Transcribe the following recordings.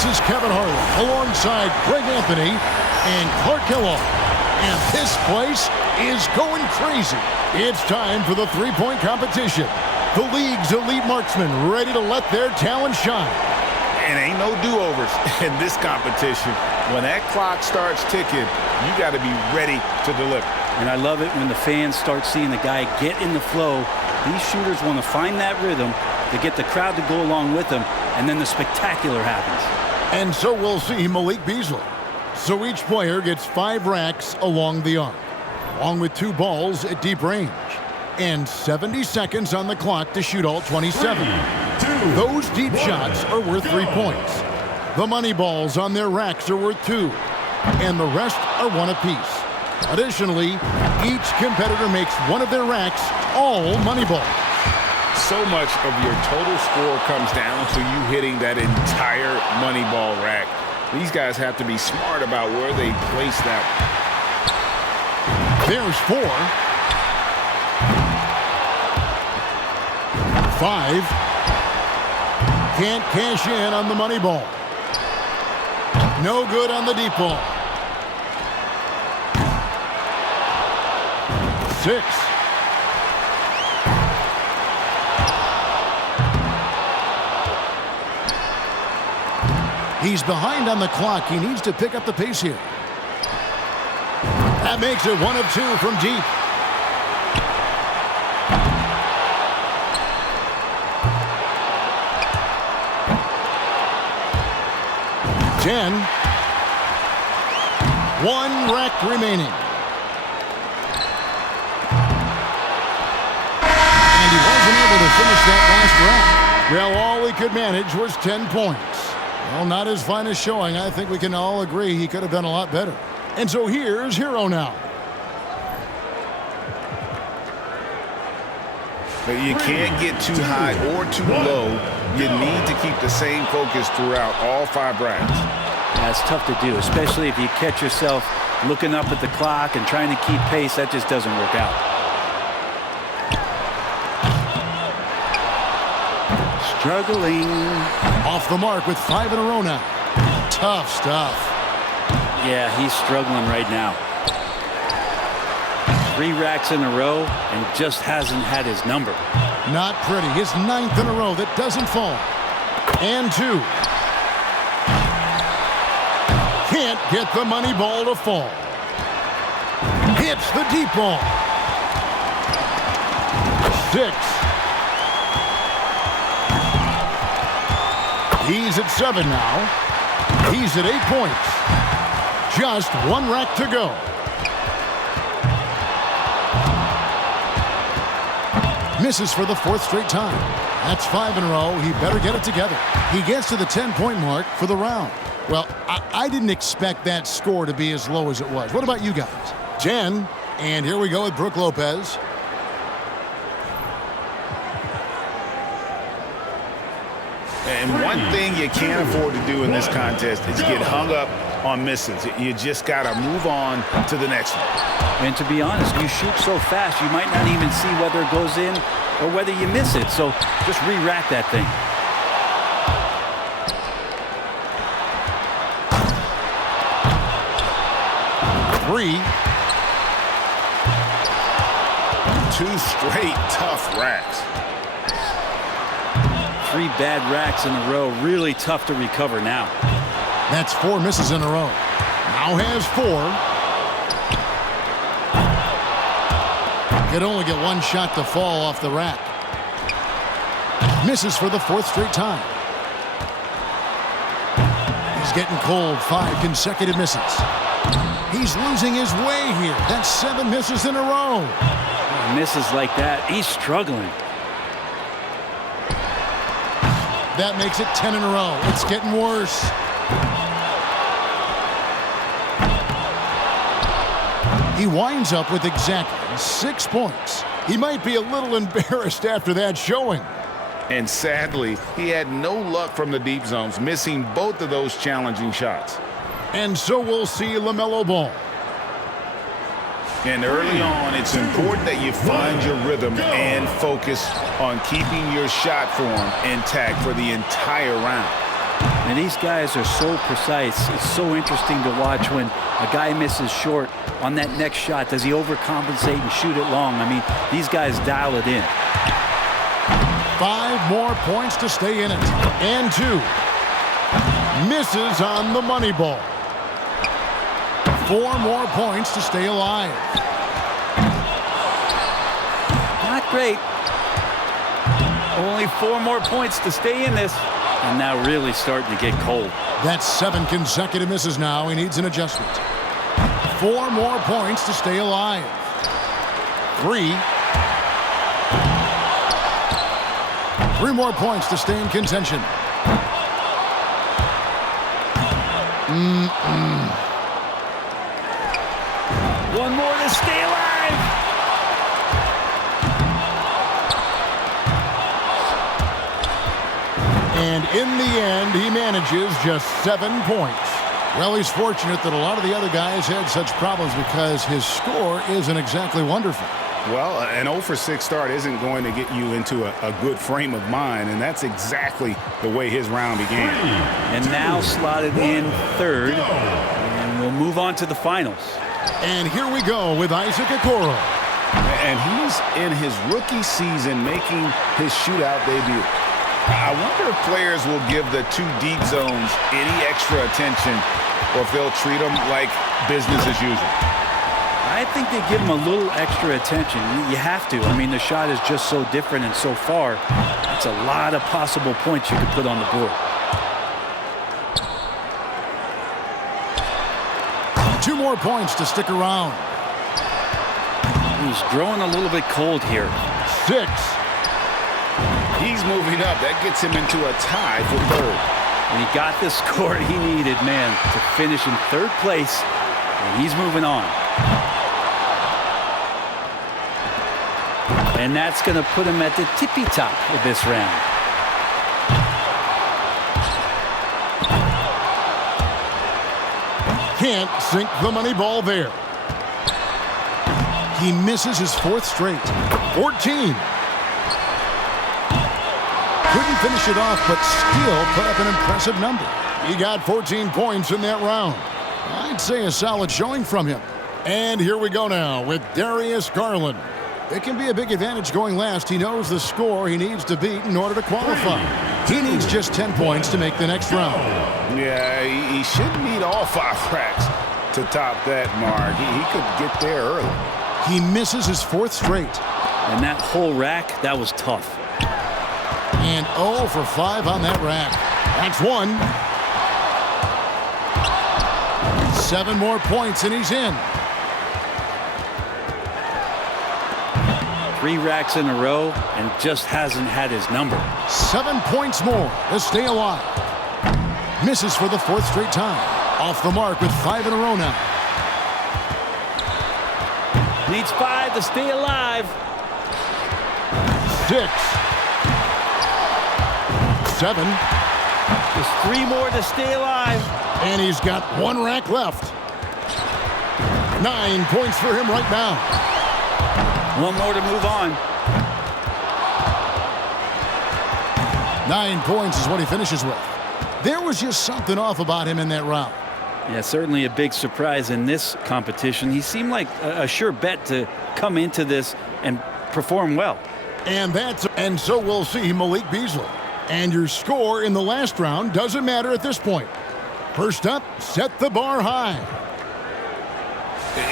This is Kevin Harlan alongside Greg Anthony and Clark Kellogg. And this place is going crazy. It's time for the three-point competition. The league's elite marksmen ready to let their talent shine. And ain't no do-overs in this competition. When that clock starts ticking, you got to be ready to deliver. And I love it when the fans start seeing the guy get in the flow. These shooters want to find that rhythm to get the crowd to go along with them, and then the spectacular happens. And so we'll see Malik Beasley. So each player gets 5 racks along the arc, along with 2 balls at deep range, and 70 seconds on the clock to shoot all 27. Those deep shots are worth 3 points. The money balls on their racks are worth 2, and the rest are 1 apiece. Additionally, each competitor makes one of their racks all money balls. So much of your total score comes down to you hitting that entire money ball rack. These guys have to be smart about where they place that. There's 4. 5. Can't cash in on the money ball. No good on the deep ball. 6. He's behind on the clock. He needs to pick up the pace here. That makes it 1 of 2 from deep. Ten. 1 rack remaining. And he wasn't able to finish that last rack. Well, all he could manage was 10 points. Well, not his finest showing. I think we can all agree he could have done a lot better. And so here's Hero now. You can't get too high or too low. You need to keep the same focus throughout all 5 racks. That's tough to do, especially if you catch yourself looking up at the clock and trying to keep pace. That just doesn't work out. Struggling. Off the mark with 5 in a row now. Tough stuff. Yeah, he's struggling right now. 3 racks in a row and just hasn't had his number. Not pretty. His 9th in a row that doesn't fall. And 2. Can't get the money ball to fall. Hits the deep ball. 6. He's at 7 now. He's at 8 points. Just 1 rack to go. Misses for the 4th straight time. That's 5 in a row. He better get it together. He gets to the 10-point mark for the round. Well, I didn't expect that score to be as low as it was. What about you guys? 10. And here we go with Brook Lopez. And one thing you can't afford to do in this contest is get hung up on misses. You just got to move on to the next one. And to be honest, you shoot so fast, you might not even see whether it goes in or whether you miss it. So just re-rack that thing. Three. 2 straight tough racks. 3 bad racks in a row. Really tough to recover now. That's 4 misses in a row. Now has 4. Could only get 1 shot to fall off the rack. Misses for the 4th straight time. He's getting cold. 5 consecutive misses. He's losing his way here. That's 7 misses in a row. Misses like that, he's struggling. That makes it 10 in a row. It's getting worse. He winds up with exactly 6 points. He might be a little embarrassed after that showing. And sadly, he had no luck from the deep zones, missing both of those challenging shots. And so we'll see LaMelo Ball. And early on, it's important that you find your rhythm and focus on keeping your shot form intact for the entire round. And these guys are so precise. It's so interesting to watch when a guy misses short on that next shot. Does he overcompensate and shoot it long? I mean, these guys dial it in. 5 more points to stay in it. And 2. Misses on the money ball. 4 more points to stay alive. Not great. Only 4 more points to stay in this. And now really starting to get cold. That's 7 consecutive misses now. He needs an adjustment. 4 more points to stay alive. 3. 3 more points to stay in contention. One more to stay alive. And in the end, he manages just 7 points. Well, he's fortunate that a lot of the other guys had such problems because his score isn't exactly wonderful. Well, an 0 for 6 start isn't going to get you into a good frame of mind, and that's exactly the way his round began. And now slotted in 3rd, and we'll move on to the finals. And here we go with Isaac Okoro. And he's in his rookie season making his shootout debut. I wonder if players will give the 2 deep zones any extra attention or if they'll treat them like business as usual. I think they give him a little extra attention. You have to. I mean, the shot is just so different and so far. It's a lot of possible points you could put on the board. 2 more points to stick around. He's growing a little bit cold here. 6. He's moving up. That gets him into a tie for 3rd. And he got the score he needed, man, to finish in 3rd place. And he's moving on. And that's going to put him at the tippy top of this round. Can't sink the money ball there. He misses his 4th straight. 14. Couldn't finish it off, but still put up an impressive number. He got 14 points in that round. I'd say a solid showing from him. And here we go now with Darius Garland. It can be a big advantage going last. He knows the score he needs to beat in order to qualify. He needs just 10 points to make the next round. Yeah, he should need all 5 racks to top that mark. He could get there early. He misses his 4th straight. And that whole rack, that was tough. And 0 for 5 on that rack. That's 1. 7 more points and he's in. 3 racks in a row and just hasn't had his number. 7 points more to stay alive. Misses for the 4th straight time. Off the mark with 5 in a row now. Needs 5 to stay alive. 6. 7. Just 3 more to stay alive. And he's got 1 rack left. 9 points for him right now. 1 more to move on. 9 points is what he finishes with. There was just something off about him in that round. Yeah, certainly a big surprise in this competition. He seemed like a sure bet to come into this and perform well. And so we'll see Malik Beasley. And your score in the last round doesn't matter at this point. First up, set the bar high.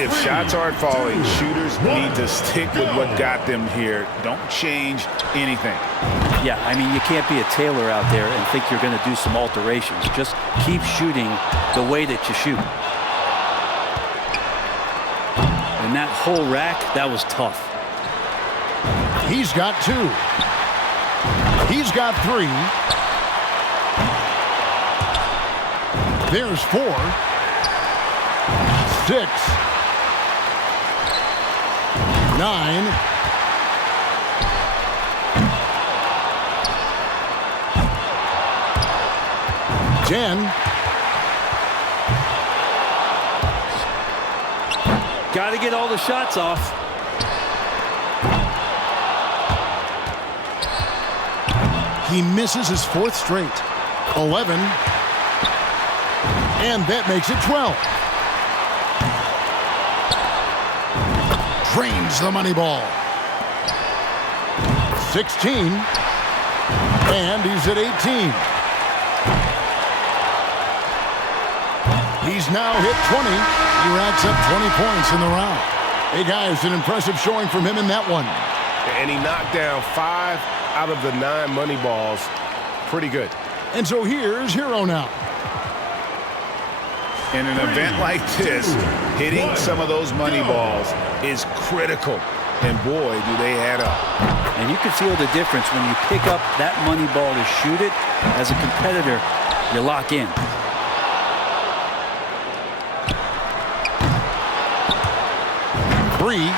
If shots aren't falling, shooters need to stick with what got them here. Don't change anything. Yeah, I mean, you can't be a tailor out there and think you're going to do some alterations. Just keep shooting the way that you shoot. And that whole rack, that was tough. He's got 2. He's got 3. There's 4. 6. 9. 10. Got to get all the shots off. He misses his 4th straight. 11. And that makes it 12. Drains the money ball. 16. And he's at 18. He's now hit 20. He racks up 20 points in the round. Hey, guys, an impressive showing from him in that one. And he knocked down 5 out of the 9 money balls. Pretty good. And so here's Hero now. In an event like this, hitting some of those money balls is critical. And boy, do they add up. And you can feel the difference when you pick up that money ball to shoot it. As a competitor, you lock in. Three,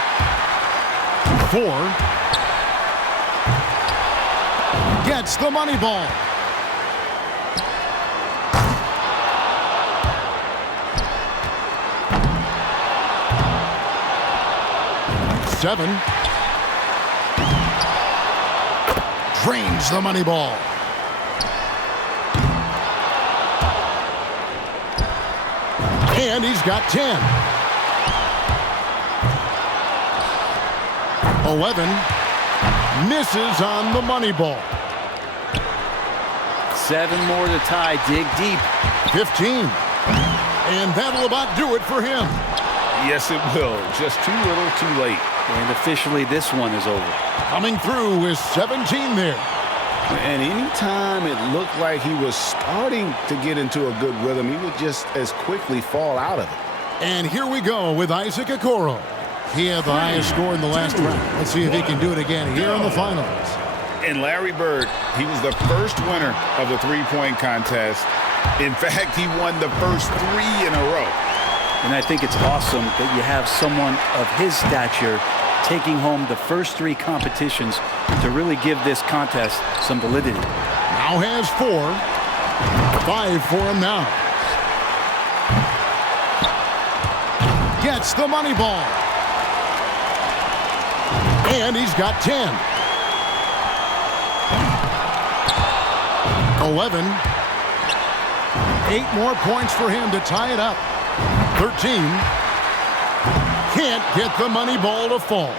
4. Gets the money ball. Seven. Drains the money ball. And he's got 10. 11. Misses on the money ball. 7 more to tie. Dig deep. 15. And that'll about do it for him. Yes, it will. Just too little, too late. And officially, this one is over. Coming through is 17 there. And anytime it looked like he was starting to get into a good rhythm, he would just as quickly fall out of it. And here we go with Isaac Okoro. He had the highest score in the last round. Let's see if he can do it again here in the finals. And Larry Bird, he was the first winner of the three-point contest. In fact, he won the first 3 in a row. And I think it's awesome that you have someone of his stature taking home the first 3 competitions to really give this contest some validity. Now has 4. 5 for him now. Gets the money ball. And he's got 10. 11. 8 more points for him to tie it up. 13. Can't get the money ball to fall.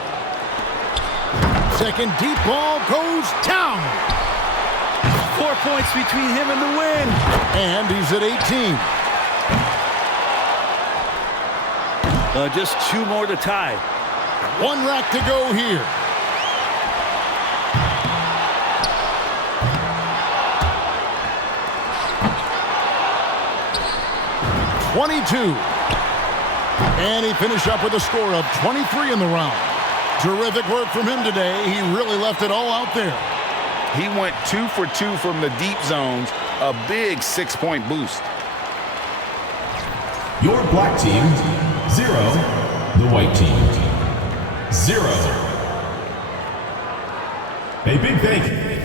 Second deep ball goes down. 4 points between him and the win. And he's at 18. Just 2 more to tie. 1 rack to go here. .22. And he finished up with a score of 23 in the round. Terrific work from him today. He really left it all out there. He went 2 for 2 from the deep zones, a big 6-point boost. Your black team, 0. The white team, 0. A big thank you